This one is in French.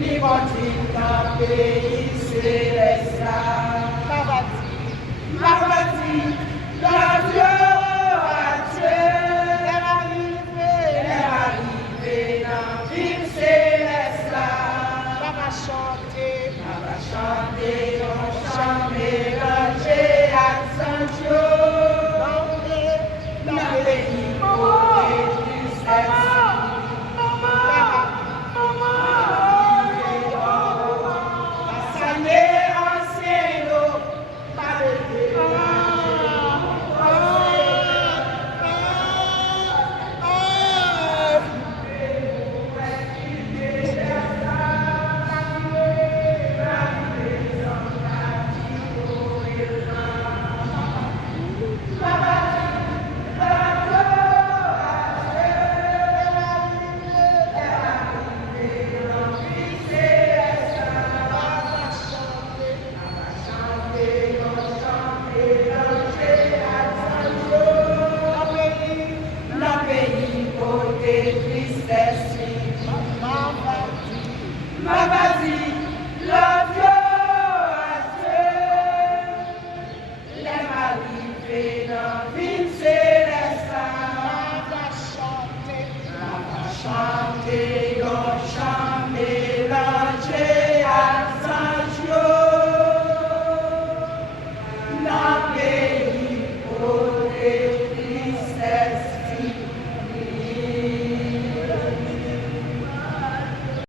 li monti nan peyi selestal. Mabati, l'adieu à Dieu. Elle arrive dans ville céleste. Papa chanter, on chante mélangé à Sancho. Dans le pays côté tristesse. Shine.